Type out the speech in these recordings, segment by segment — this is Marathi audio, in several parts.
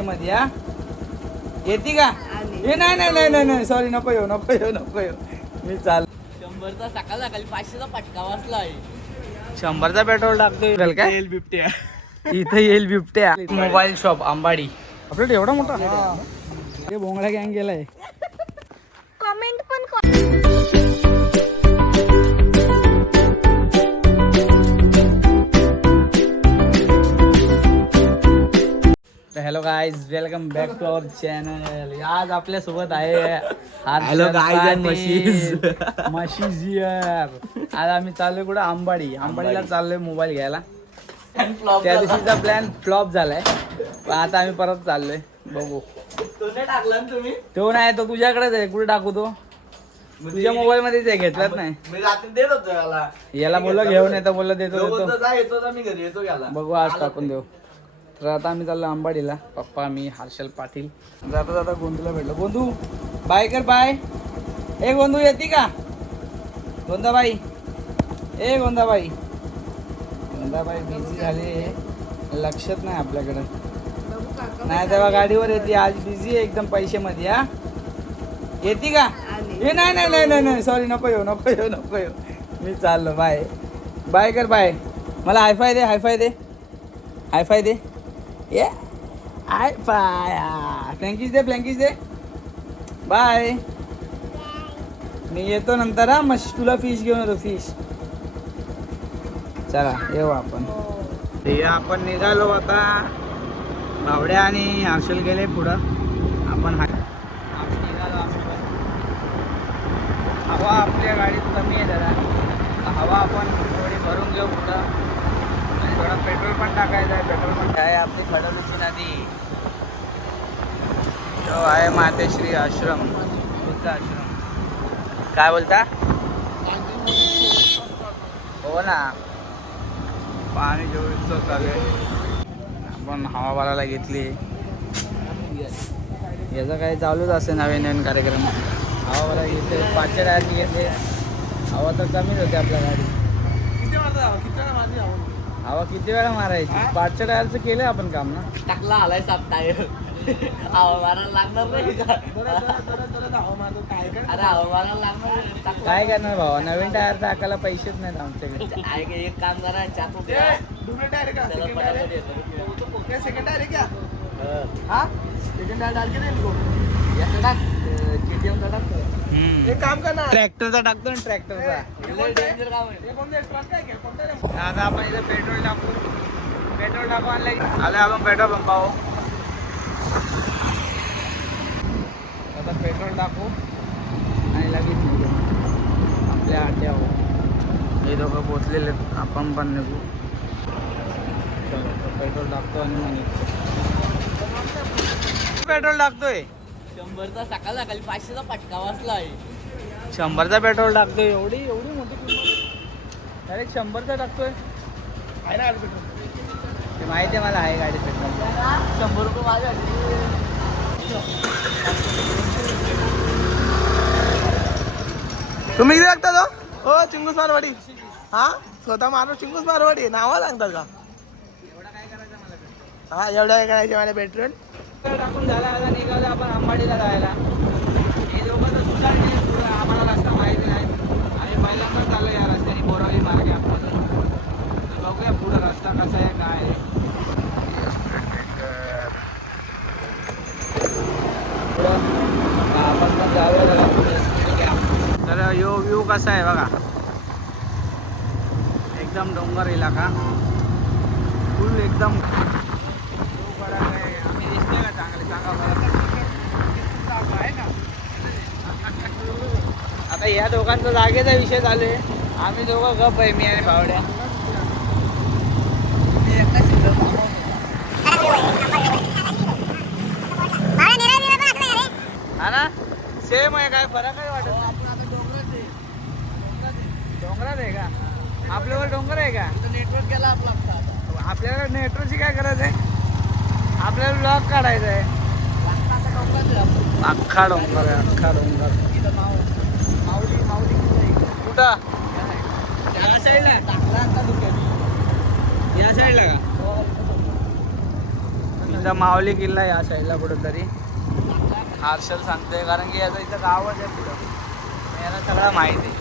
मध्ये हा येते का? हे नाही नाही नाही नाही नाही सॉरी, नको येऊ नको येऊ नको येऊ. मी चाल 100चा सकाळ सकाळी 500चा फटका वाचला आहे. 100चा पेट्रोल टाकतोय काय? येईल बिबट्या. इथं येईल बिबट्या. मोबाईल शॉप आंबाडी आपल्याला एवढा मोठा. हे भोंगळा गँग गेलाय. कमेंट पण hello guys, welcome back to our channel. आज आपल्या सोबत आहे हॅलो गाईज मशीज हियर. आज आम्ही चाललोय कुठं? आंबाडीला चाललोय मोबाईल घ्यायला. त्या दिवशीचा प्लॅन फ्लॉप झालाय, पण आता आम्ही परत चाललोय. बघू. टाकला तुम्ही? तो नाही, तो तुझ्याकडेच आहे. कुठे टाकू? तो तुझ्या मोबाईल मध्येच आहे. घेतलाच नाही. मी रात्री देत होतो याला बोललो घेऊन येतो, बोललो देतो. येतो मी घरी येतो घ्यायला. बघू आज टाकून देऊ. तर आता आम्ही चाललो आंबाडीला. पप्पा, मी, हर्षल पाटील. जाता जाता गोंदूला भेटलो. गोंदू बाय कर. बाय. ए गोंदू येते का? गोंदाबाई, ए गोंदाबाई. गोंदाबाई बिझी झाले, लक्षात नाही आपल्याकडं. नाही तेव्हा गाडीवर येते. आज बिझी आहे एकदम पैशामध्ये. हा येते का? हे नाही नाही नाही नाही नाही सॉरी, नको येऊ नको येऊ नको येऊ. मी चाललो. बाय बाय कर. बाय. मला हायफाय दे, हायफाय दे, हायफाय दे. ये हायफाय. फ्लँकीज दे, फ्लँकीज दे. बाय. मी येतो नंतर. हा मग तुला फिश घेऊन येतो. फिश. चला येऊ आपण. ते आपण निघालो आता. बावड्या आणि हर्षल गेले पुढं. आपण निघालो. हवा आपल्या गाडीत कमी आहे जरा. हवा आपण थोडी भरून घेऊ पुढं. आणि थोडा पेट्रोल पण टाकायचं आहे. पेट्रोल पण आहे आपली खडलूची नदी. जो आहे मातेश्री आश्रम, बुद्ध आश्रम. काय बोलता? हो ना, पाणी जेवढं चालू आहे. आपण हवा भरायला घेतली. याचं काही चालूच असे नवीन नवीन कार्यक्रम. हवा भरायला घेतले. 5च्या टायरची घेतले. हवा तर कमीच होते आपल्या गाडी. हवा किती वेळा मारायची? 5च्या टायरचं केलं आपण काम ना. टाकला आलाय 7 टायर. हवा मारायला लागणार नाही का? अरे हवा मारायला लागणार. काय करणार भावा, नवीन टायर टाकायला पैसेच नाहीत आमच्याकडे. एक काम करा, चाकू घ्या. त्याला पटापट येतो. सेकंड टायर है क्या? हाँ सेकंड टायर डाल के दे इनको. याचं टाक. KTM चा टाक. एक काम करना. ट्रॅक्टरचा टाकतो ना, ट्रॅक्टरचा. लय डेंजर काम आहे. ये कौन सा ट्रक है क्या? कौन सा है? आता आपण इथे पेट्रोल टाकू. पेट्रोल टाकू आले आपण पेट्रोल पंपावर. आता पेट्रोल टाकू आणि लगेच निघू आपल्या आट्यावर. हे दोघं पोचलेले, आपण पण निघू. चलो पेट्रोल टाकतो आणि मग निघतो. पेट्रोल टाकतोय. 100चा सकाळ सकाळी 500चा फटका वाचला आहे. 100चा पेट्रोल टाकतोय. एवढी मोठी किंमत. डायरेक्ट 100चा टाकतोय. आहे ना पेट्रोल. ते माहिती आहे मला, आहे गाडी पेट्रोल. 100 रुपये माझ्या. तुम्ही किती लागता तो? हो चिंगूस मारवाडी. हा स्वतः मारो चिंगूस मारवाडी. नावं सांगतात का? हा एवढं काय करायचं मला पेट्रोल टाकून झाला. आता निघालो आपण आंबाडीला जायला. हे दोघं तर सुसाट गेले पुढं. आम्हाला रस्ता माहिती नाही. आम्ही पहिल्यांदाच चाललो या रस्त्याने, बोरावली मार्गे आपण. बघूया पुढं रस्ता कसा आहे, काय आहे. आपण पण जाऊया. तर यो व्ह्यू कसा आहे बघा. एकदम डोंगर इलाका. फुल एकदम. आम्ही दिसते का चांगले? सांगा मला. आता या दोघांचा जागेचा विषय चालू आहे. आम्ही दोघं गप आहे, मी आणि भावड्या. हा ना, सेम आहे. काय फरक आहे वाटत नाही. डोंगरात आहे का? आपल्यावर डोंगर आहे का? नेटवर्क गेला आपला. आपल्याला नेटवर्कची काय गरज आहे? आपल्याला ब्लॉग काढायचा आहे. अख्खा डोंगर आहे, अख्खा डोंगर. कुठं? या साईडला. या साईडला का? आमचा माऊली किल्ला या साईडला कुठंतरी हर्षल सांगतोय, कारण की याचं इथं गावच आहे पुढं, याला सगळं माहिती आहे.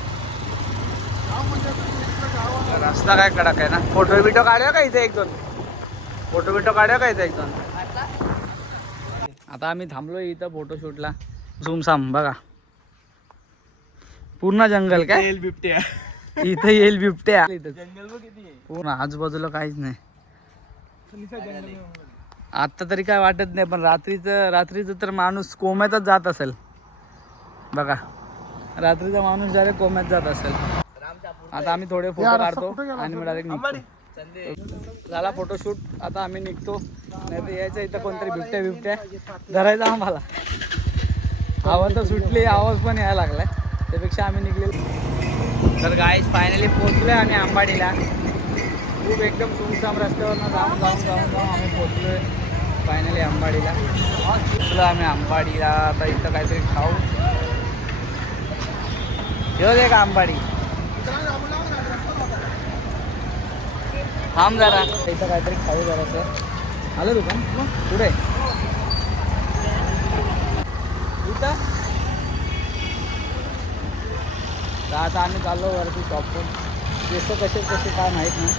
रस्ता काय कडक आहे ना. फोटो बिटो काढूया का इथे एक दोन, फोटो बिटो काढूया का इथे एक दोन. आता आम्ही थांबलो इथं फोटोशूटला. झुमसाम बघा, पूर्ण जंगल काय बिबट्या इथे येईल बिबट्या. जंगल बघ किती आहे. पूर्ण आजूबाजूला काहीच नाही. आता तरी काय वाटत नाही, पण रात्रीचं तर माणूस कोम्यातच जात असेल बघा. रात्रीचा माणूस डायरेक्ट कोम्यात जात असेल. आता आम्ही थोडे फोटो काढतो आणि मग डायरेक्ट निघतो. झाला फोटोशूट. आता आम्ही निघतो, नाही तर यायचं इथं कोणतरी बिबट्या धरायचा आम्हाला. आवाज तर सुटली, आवाज पण यायला लागलाय, त्यापेक्षा आम्ही निघलेलो. तर गाईज फायनली पोहोचलोय आम्ही आंबाडीला. खूप एकदम सुनसाम रस्त्यावरनं जाऊन आम्ही पोहोचलोय फायनली आंबाडीला. पोहोचलो आम्ही आंबाडीला. आता इथं काहीतरी खाऊ घेऊ दे का आंबाडी. थांब जरा, इथं काहीतरी खाऊ जरासं. आलं दुकान पुढे इथं. तर आता आम्ही चाललो वरती शॉपवर. जसं कसे काय माहीत नाही.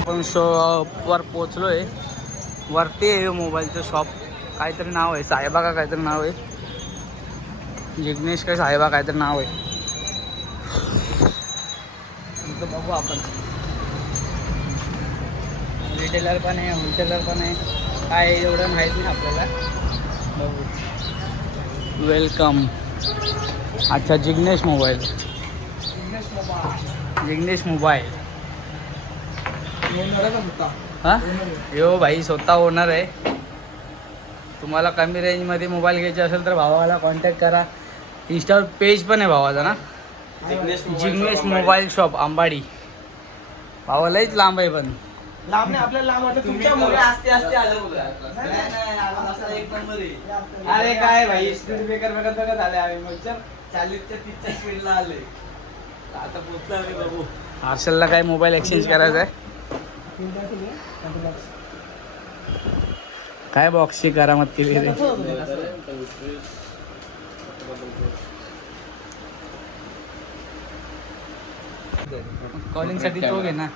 आपण शॉपवर पोचलोय. वरती आहे मोबाईलचं शॉप, काहीतरी नाव आहे साहेबा का काहीतरी नाव आहे. जिग्नेश काय साहेबा काहीतरी नाव आहे. इथं बघू आपण. रिटेलर पण आहे, होलसेलर पण आहे. काय एवढं माहीत नाही आपल्याला. बघू. वेलकम. अच्छा, जिग्नेश मोबाईल. हां यो भाई स्वतः ओनर आहे. तुम्हाला कमी रेंजमध्ये मोबाईल घ्यायचे असेल तर भावाला कॉन्टॅक्ट करा. इंस्टावर पेज पण आहे भावाचा ना, जिग्नेश मोबाईल शॉप आंबाडी. भावालाच लांब आहे, पण लांब नाही आपल्याला लांब वाटतं तुमच्या मुलं असते आलं बघा. अरे काय भाई, स्पीड ब्रेकर बघत आले आम्ही. मग 40च्या 30च्या स्पीडला आले. आता पोहोचलो आम्ही. बघू हर्षलला काय मोबाईल एक्सचेंज करायचा आहे. काय बॉक्सची करामत केली रे. कॉलिंग साठी तो घे ना.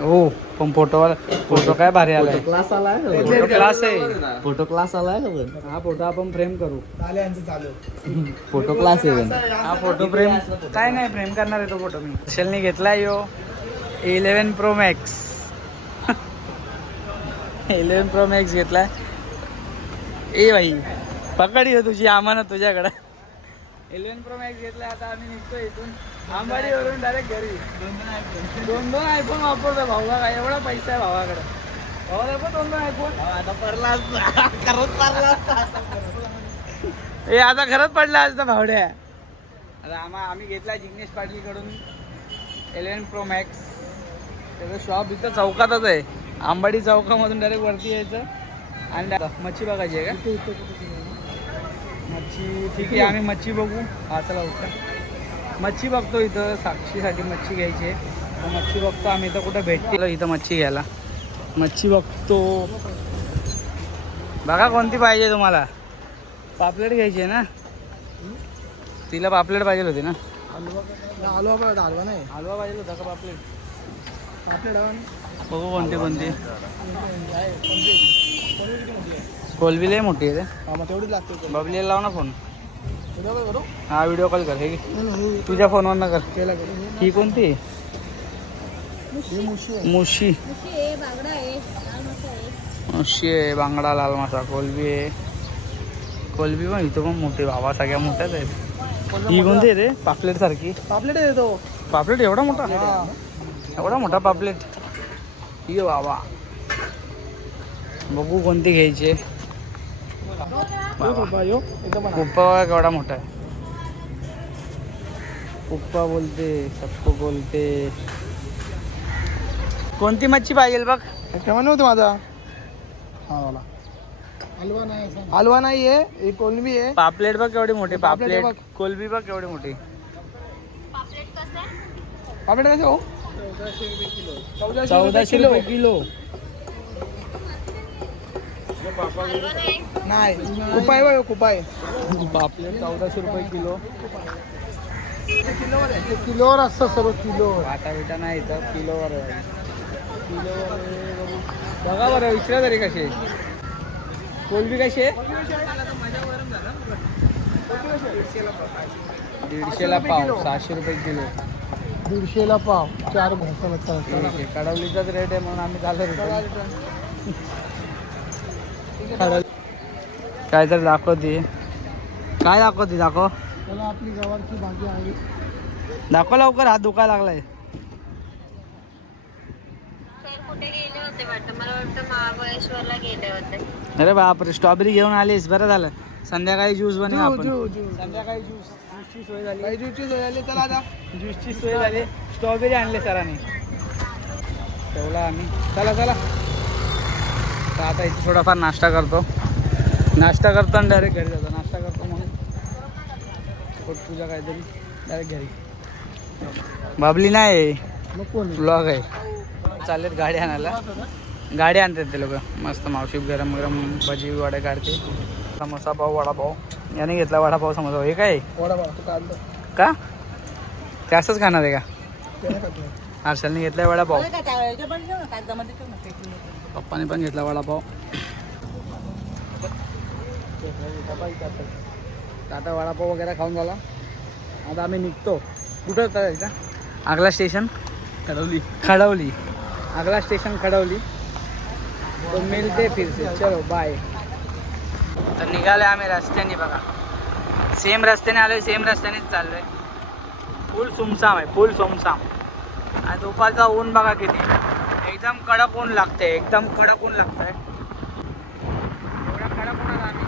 हो पण फोटो काय भारी आलाय. क्लास आलाय, फोटो क्लास आहे. फोटो क्लास आलाय. हा फोटो आपण फ्रेम करू. फोटो क्लास आहे. हा फोटो फ्रेम काय नाही, फ्रेम करणार आहे तो फोटो मी. हर्षलने घेतलाय यो 11 Pro Max. 11 Pro Max घेतलाय. ए भाई पकड ये तुझी आम्हाला तुझ्याकडे. 11 Pro Max घेतलाय. आता आम्ही निघतो इथून आंबाडीवरून डायरेक्ट घरी. दोन आयफोन वापरतो भाऊला. काय एवढा पैसा आहे भावाकडे. भावाला पण 2 आयफोन. आता पडला करत पडला. ए आता खरंच पडला असतं भावड्या. आता आम्ही घेतला जिग्नेश पाटीलकडून 11 Pro Max. त्याचं शॉप इथं चौकातच आहे. आंबाडी चौकामधून डायरेक्ट वरती यायचं आणि मच्छी बघायची आहे का. मच्छी ठीक आहे, आम्ही मच्छी बघू. हा चला उठा. मच्छी बघतो इथं. साक्षीसाठी मच्छी घ्यायची आहे. तर मच्छी बघतो आम्ही. इथं कुठं भेटते इथं मच्छी घ्यायला. मच्छी बघतो. बघा कोणती पाहिजे तुम्हाला. पापलेट घ्यायची आहे ना. तिला पापलेट पाहिजे होती ना. हलवा नाही. हलवा पाहिजे होता का पापलेट. पापलेट बघू कोणती. कोलबी लय मोठी आहे रे. मग तेवढीच लागते. बबलीला लाव ना फोन. उद्या काय करू. हा व्हिडिओ कॉल कर. हे तुझ्या फोनवर कर. केला ही कोणती आहे. मुशी आहे. बांगडा लाल मासा. कोलबी आहे. कोलबी पण इथं पण मोठी भावा, सगळ्या मोठ्याच आहेत. ही कोणती आहे रे. पापलेट सारखी. पापलेट येतो. पापलेट एवढा मोठा. एवढा मोठा पापलेट. ही बाबा बघू कोणती घ्यायची. कुप्पा केवढा मोठा आहे. कुप्पा बोलते, सबको बोलते. कोणती मच्छी पाहिजे बघ. केव्हा नव्हतं माझा. हा वाला हलवा नाही आहे. एक कोलबी आहे. पापलेट बघ केवढी मोठी. पापलेट पापलेट कोलबी बघ केवढी मोठी. पापड कसे हो? 1400 रुपये किलो. नाही कुपाय बघ कुपाय बापले 1400 रुपये किलो. किलोवर असतं सर्व किलो. वाटा बिटा नाही इथं किलोवर आहे. किलोवर आहे. बघा बरं विचारा तरी कसे कोलबी कशी आहे 150ला पाव 600 रुपये किलो. 150ला पाव 4 भोसला. कडवलीचाच रेट आहे म्हणून आम्ही झालं रिटर्न. काय तर दाखवते काय दाखवते दाखव त्याला आपली गवारची भाजी आहे. दाखव लवकर हात दुखायला लागलाय. कुठे गेले होते वाटतं मला वाटतं महाबळेश्वरला गेले होते. अरे बापरे स्ट्रॉबेरी घेऊन आलीस बरं झालं. संध्याकाळी ज्यूस बनवू आपण. ज्यूस संध्याकाळी ज्यूसची सोय झाली. काही ज्यूसची सोय झाली. चला आता ज्यूसची सोय झाली. स्ट्रॉबेरी आणले सरांनी ठेवला आम्ही. चला चला तर आता इथे थोडाफार नाश्ता करतो आणि डायरेक्ट घरी जातो. नाश्ता करतो म्हणून पोटपूजा काहीतरी डायरेक्ट घरी. बाबली नाही नको ब्लॉग आहे. चाललेत गाडी आणायला. गाडी आणतात ते लोक मस्त. मावशी गरम गरम भजी वडे काढते. समोसा पाव वडापाव याने घेतला. वडापाव समोसा हे काय वडापाव तू काढलं का ते असंच खाणार आहे का. हर्षलने घेतलाय वडापाव. पप्पाने पण घेतला वडापाव. आता वडापाव वगैरे खाऊन झाला. आता आम्ही निघतो. कुठं जायचं अगला स्टेशन खडवली. अगला स्टेशन खडवली. तो मिलते फिर से. चलो बाय. तर निघाले आम्ही रस्त्याने बघा. सेम रस्त्याने आलोय सेम रस्त्यानेच चाललोय. फुल सुमसाम आहे फुल सुमसाम. आणि दुपारचा ऊन बघा किती एकदम कडक ऊन लागते. एकदम कडक ऊन लागतंय. एवढा कडक ऊनात आम्ही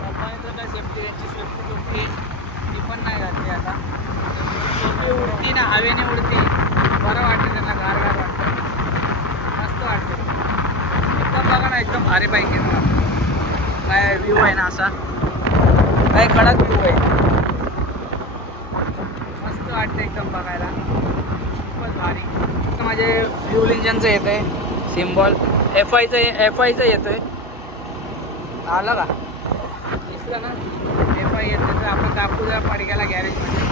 पप्पाने तर काय सेफ्टी यांची सेफ्टी उडती ती पण नाही घातली. आता सेफ्टी उडती ना हवेने उडती. बरं वाटतं त्यांना गार गार वाटतं. मस्त वाटते एकदम बघा ना एकदम भारी पाहिजे. काय व्ह्यू आहे ना असा काय कडक व्ह्यू आहे. मस्त वाटतं एकदम बघायला. खूपच भारी. माझे फ्यूल इंजनचं येत आहे सिम्बॉल. FIचं येतं आहे. आलं का दिसलं ना FI येतं. तर आपण दाखवू द्या पडक्याला गॅरेजमध्ये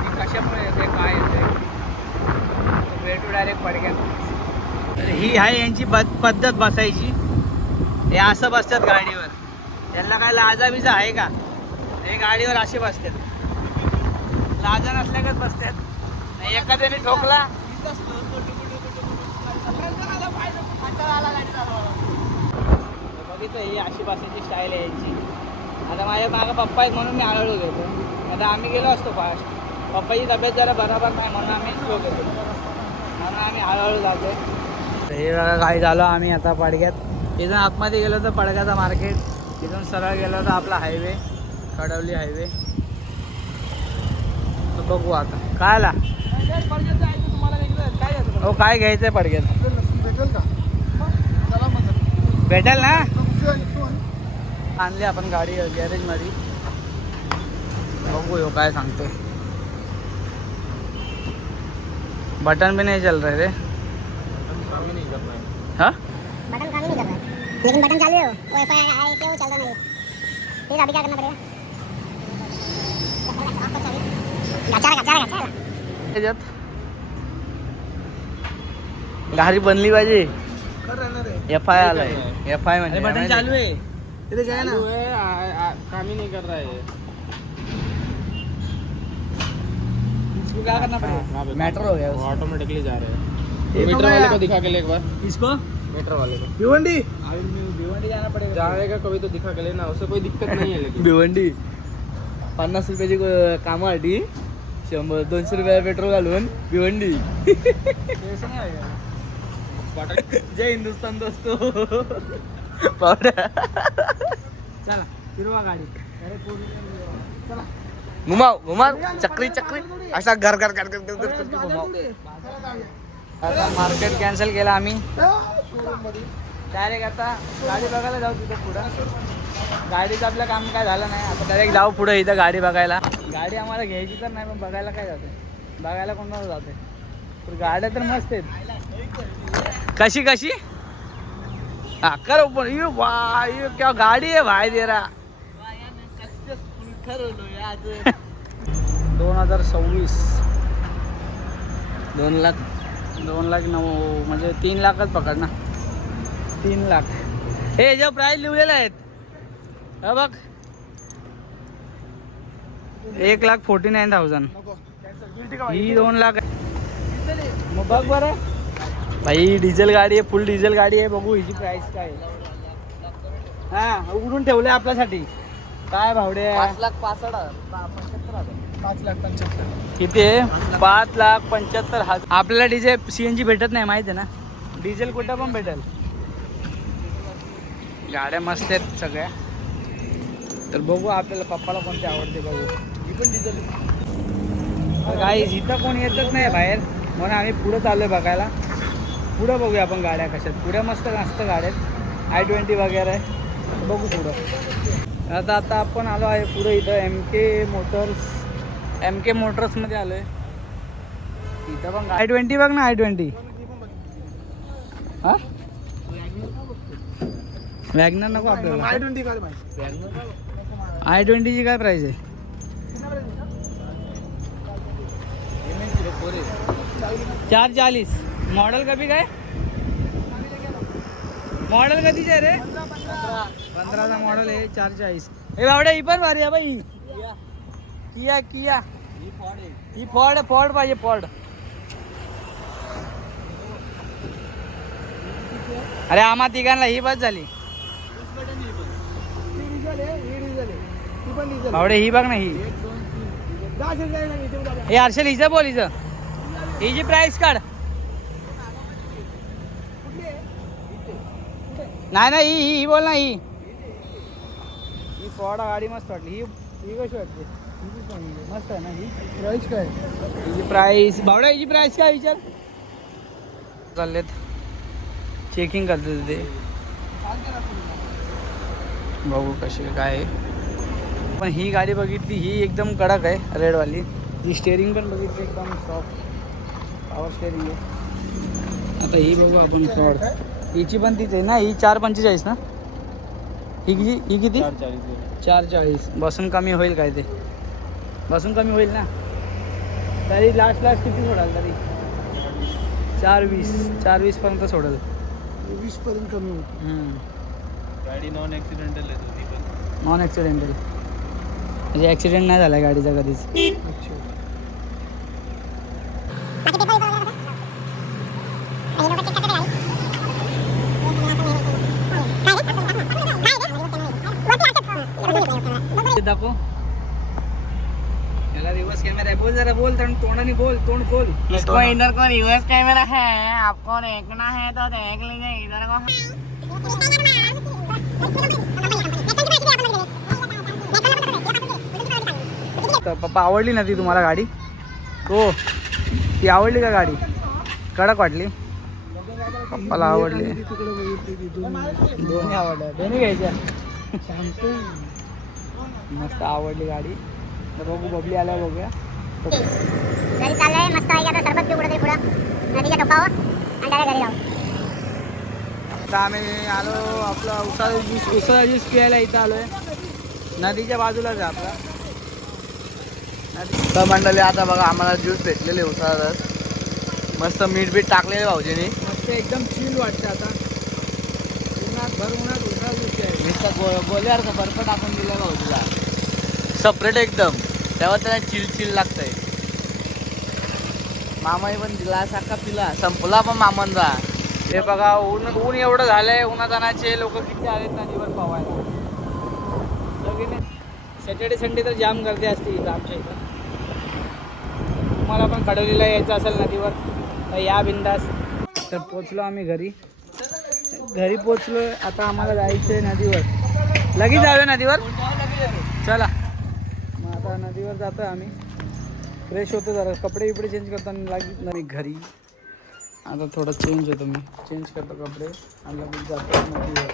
की कशामुळे येते काय येते. भेटू डायरेक्ट पडक्यात. ही आहे यांची पद्धत बसायची. हे असं बसतात गाडीवर. त्यांना काय लाजाबिजा आहे का. हे गाडीवर असे बसतात. लाजा नसल्यागत बसतात. एखाद्याने ठोकला बघितलं ही अशी बसायची स्टाईल आहे यांची. आता माझ्या मागं पप्पा आहेत म्हणून मी हळूहळू घेतो. आता आम्ही गेलो असतो फास्ट. पप्पाची तब्येत जरा बरोबर नाही म्हणून आम्ही स्लो घेतो. म्हणून आम्ही हळूहळू जातो. हे बघा काय झालं आम्ही आता पडक्यात. इथून आतमध्ये गेलो तर पडक्याचा मार्केट. इथून सरळ गेलो तर आपला हायवे खडवली हायवे. तर बघू आता काय आला हो काय घ्यायचं आहे पडक्यात. भेटेल का भेटेल ना. आणली आपण गाडी गॅरेजमध्ये. बघू काय सांगते. बटन भी नहीं चल रहे रे. हाँ बटन काम ही नहीं कर रहा है लेकिन बटन चालू है. वो FI है क्या वो चल रहा नहीं. फिर अभी क्या करना पड़ेगा. त्याच्यात गाडी बनली पाहिजे. FI आलाय. FI म्हणजे बटन चालू आहे. इथे काय ना काम ही नहीं कर रहा है. इसको क्या करना पड़ेगा. मैटर हो गया. ऑटोमेटिकली जा रहे हैं. ये तो मीटर मैं- वाले को दिखा के ले एक बार. इसको मीटर वाले को भिवंडी भिवंडी जाना पड़ेगा. जाएगा कभी तो दिखा के लेना. उससे कोई दिक्कत नहीं है लेकिन. भिवंडी 50 रुपयाची कामासाठी 100-200 रुपया पेट्रोल घालून भिवंडी. जय हिंदुस्तान दोस्तो. पावड्या चला फिरवा गाडी. चला घुमाव चक्री असा घर घुमाव. आता मार्केट कॅन्सल केला आम्ही. डायरेक्ट आता गाडी बघायला जाऊ तिथं पुढं. गाडीचं आपलं काम काय झालं नाही. आता डायरेक्ट जाऊ पुढं इथं गाडी बघायला. गाडी आम्हाला घ्यायची तर नाही पण बघायला काय जाते. बघायला कोणाला जाते पण गाड्या तर मस्त आहेत. कशी कशी हा कर ओपन. ये वाह, ये क्या गाडी आहे भाई तेरा. 2026 2,09,000 म्हणजे 3 लाखच पकड ना. 3 लाख हे जे प्राईस लिहिलेले आहेत हे बघ. 1,49,000 ही 2 लाख आहे. मग बघ बरं भाई, डिझेल गाडी आहे, फुल डिझेल गाडी आहे. बघू हिची प्राइस काय आहे. हा उघडून ठेवलंय आपल्यासाठी. काय भावडे 5,75,000 किती आहे. 5,75,000. आपल्याला डिझेल CNG भेटत नाही माहिती आहे ना. डिझेल कुठं पण भेटेल. गाड्या मस्त आहेत सगळ्या. तर बघू आपल्याला पप्पाला कोणती आवडते बघू. ही पण डिझेल गाईज. इथं कोण येतच नाही बाहेर म्हणून आम्ही पुढं चाललोय बघायला. पुढं बघूया आपण गाड्या कशात. पुढे मस्त गाड्या आहेत. I-20 वगैरे आहे. बघू पुढं. आता आपण आलो आहे पुढे इथं MK मोटर्समध्ये आलो आहे. इथं पण I-20 बघ ना. I-20 हां वॅगनर नको आपल्याला. I-20ची काय प्राईस आहे. 440. मॉडल कधी काय. मॉडल कधीच आहे रे. 15चा मॉडल आहे. 440. हे बावड्या ही पण भारी आहे बाई. किया ही फॉर्ड आहे. फॉर्ड पाहिजे. फॉर्ड. अरे आम्हा तिघांना ही बस झाली. बावडे ही बघ ना. ही हर्षल हिचं बोल. हिची प्राइस काढ. नाही ही बोल ना. ही फॉर्ड गाडी मस्त वाटली. ही कशी वाटते. मस्त आहे ना. ही प्राइस काय. हिची प्राइस बावडा. हिची प्राइस काय विचार. चाललेत चेकिंग करते ते. बघू कशी काय आहे. पण ही गाडी बघितली ही एकदम कडक आहे रेडवाली. ही स्टेअरिंग पण बघितली एकदम सॉफ्ट पॉवर स्टेअरिंग आहे. आता ही बघू आपण फॉर्ड. हिची पण तीच आहे ना. ही 445 ना. ही किती 440. बसून कमी होईल काय ते. बसून कमी होईल ना. तरी लास्ट किती सोडाल तरी 420 पर्यंत सोडेल. 20 पर्यंत कमी होईल. गाडी नॉन ॲक्सिडेंटल आहे. नॉन ॲक्सिडेंटल म्हणजे ॲक्सिडेंट नाही झाला गाडीचा कधीच. दाखव याला रिवर्स कॅमेरा आहे. बोल जरा. बोल तोंडाने बोल. तोंड खोल. इसको इधर को रिवर्स कैमरा है. आपको देखना है तो देख लीजिए. इधर को पप्पा आवडली ना ती तुम्हाला गाडी. हो ती आवडली का गाडी. कडक वाटली. पप्पाला आवडली. दोन्ही आवडल्या. दोन्ही घ्यायच्या. मस्त आवडली गाडी. तर बघू बबली आल्या बघूया. घरी चाललंय मस्त आहे. आता सरबत पिऊ कुठे पुढं नदीच्या टोकावर आणि डायरेक्ट घरी जाऊ. आता आम्ही आलो आपला उसाळा ज्यूस प्यायला. इथं आलोय नदीच्या बाजूलाच आहे आपला. तर मंडळी आता बघा आम्हाला ज्यूस भेटलेले उसाळा. मस्त मीठ बीठ टाकलेले भाऊजीने. मस्त एकदम चिल वाटतं. आता उन्हात उसाळा ज्यूस आहे. नुसतं गोल्यावर का बर्फ टाकून दिला भाऊजीला. सेपरेट एकदम. तेव्हा त्याला चिल लागतंय. मामाने पण ग्लास अख्खा पिला. संपला पण मामांचा. हे बघा ऊन एवढं झालंय. उन्हातानाचे लोक किती आलेत नदीवर पवायला. सॅटर्डे संडे तर जाम गर्दी असते इथं आमच्या इथं. तुम्हाला पण खडवलीला यायचं असेल नदीवर तर या बिंदास. तर पोचलो आम्ही घरी पोचलो. आता आम्हाला जायचं आहे नदीवर. लगेच जाऊया नदीवर. चला मग आता नदीवर जातो आम्ही. फ्रेश होतो जरा. कपडे चेंज करताना लागत नाही घरी. आता थोडं चेंज होतो. मी चेंज करतो कपडे आणि लगेच जातो नदीवर.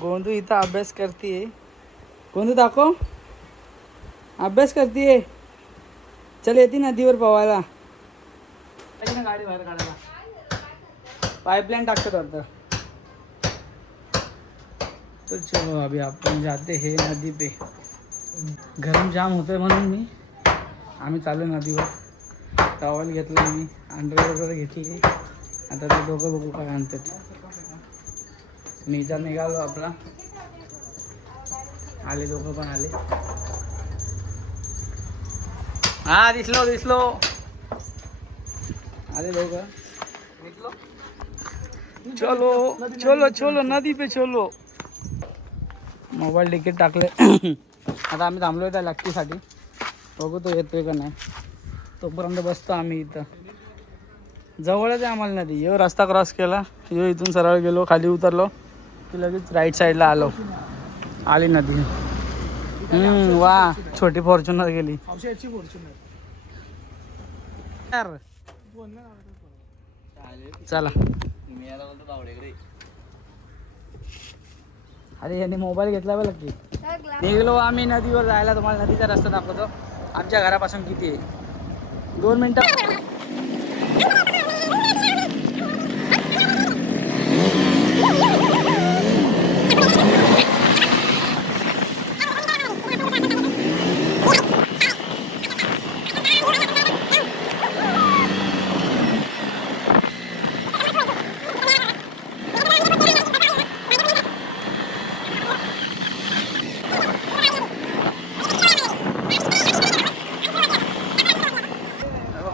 गोंदू इथं अभ्यास करते. गोंदू दाखव. अभ्यास करते. चल येते नदीवर पवायला. गाडी बाहेर काढायला पाइपलाइन टाकतात वाटतं. तो चलो अभी आपण जाते हे नदी पे. गरम जाम होतोय म्हणून आम्ही चाललो नदीवर. टॉवेल घेतला मी, अंडरवेअर वगैरे घेतली. आता ते दोघं बघू काय आणतात. निजा निघालो आपला. आले दोघं पण आले. हा दिसलो आले दोघं. चलो नदी पे चलो. मोबाईल तिकीट टाकले. आता आम्ही थांबलोय त्या लक्कीसाठी. बघू तो येतोय का नाही. तोपर्यंत बसतो आम्ही इथं. जवळच आहे आम्हाला नदी. यो रस्ता क्रॉस केला, यो इथून सरळ गेलो, खाली उतरलो की लगेच राईट साईडला आलो. आली नदी. वा छोटी फॉर्च्युनर गेली. चला. अरे याने मोबाईल घेतला बघ की. निघलो आम्ही नदीवर जायला. तुम्हाला नदीचा रस्ता दाखवतो. आमच्या घरापासून किती आहे 2 मिनिटं.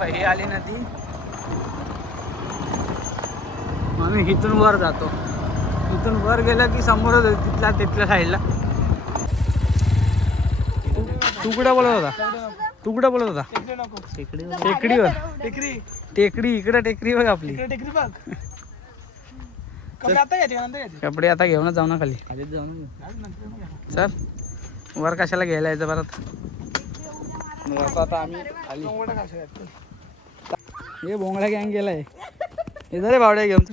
ही आली नदी. आम्ही इथून वर जातो. इथून वर गेलं की समोरच तिथल्या साईडला. तू कुठं बोलत होता? टेकडीवर. टेकडी इकडे टेकडी बघ आपली. कपडे आता घेऊनच जाऊ ना खाली. खालीच जाऊ ना. चल वर कशाला घ्यायला यायचं परत. आता आम्ही खाली. हे भोंगडा गँग गेलाय. हे जरे बावड्या घेऊन.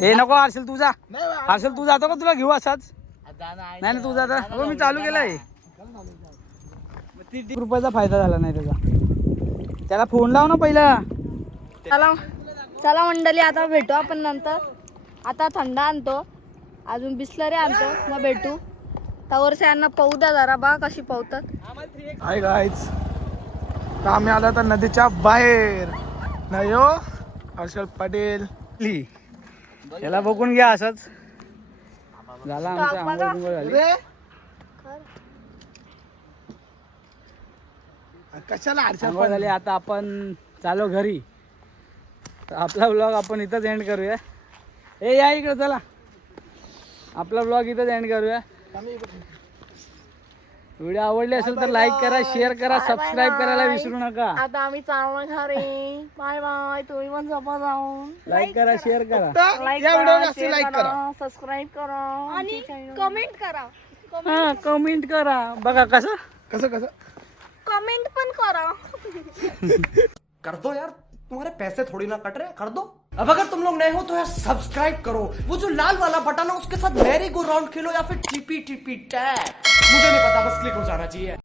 हे नको हर्षल तुझा. हर्षल तू जातो का? तुला घेऊ असाच. नाही तू जाता. हो मी चालू केलाय. 30 रुपयाचा फायदा झाला नाही त्याचा. त्याला फोन लाव ना पहिला. चला मंडळी आता भेटू आपण नंतर. आता थंड आणतो, अजून बिस्लरी आणतो, मग भेटू. त्यावर यांना पाहू द्या जरा बा कशी पावतात. हाय गाईज, आम्ही आला तर नदीच्या बाहेर. नाही हो हर्षल पटेल. याला बघून घ्या असंच. झाला आमचा आंघोळ झाली. कशाला आंघोळ झाली. आता आपण चालो घरी. तर आपला ब्लॉग आपण इथंच एंड करूया. ए या इकडे चला. आपला ब्लॉग इथंच एंड करूया. व्हिडिओ आवडले असेल तर लाईक करा, शेअर करा, सबस्क्राईब करायला विसरू नका. आता आम्ही चाललो घरी. Bye bye. तुम्ही पण झोपा जाऊन. लाईक करा, शेअर करा, लाईक करा, सबस्क्राईब करा आणि कमेंट करा. हा कमेंट करा. बघा कसं कसं कमेंट पण करा. कर दो यार, तुम्हारे पैसे थोड़ी ना कट रहे, कर दो. अब अगर तुम लोग नए हो तो यार सब्सक्राइब करो. वो जो लाल वाला बटन है उसके साथ मैरी गो राउंड खेलो या फिर टीपी टैप, मुझे नहीं पता, बस क्लिक हो जाना चाहिए.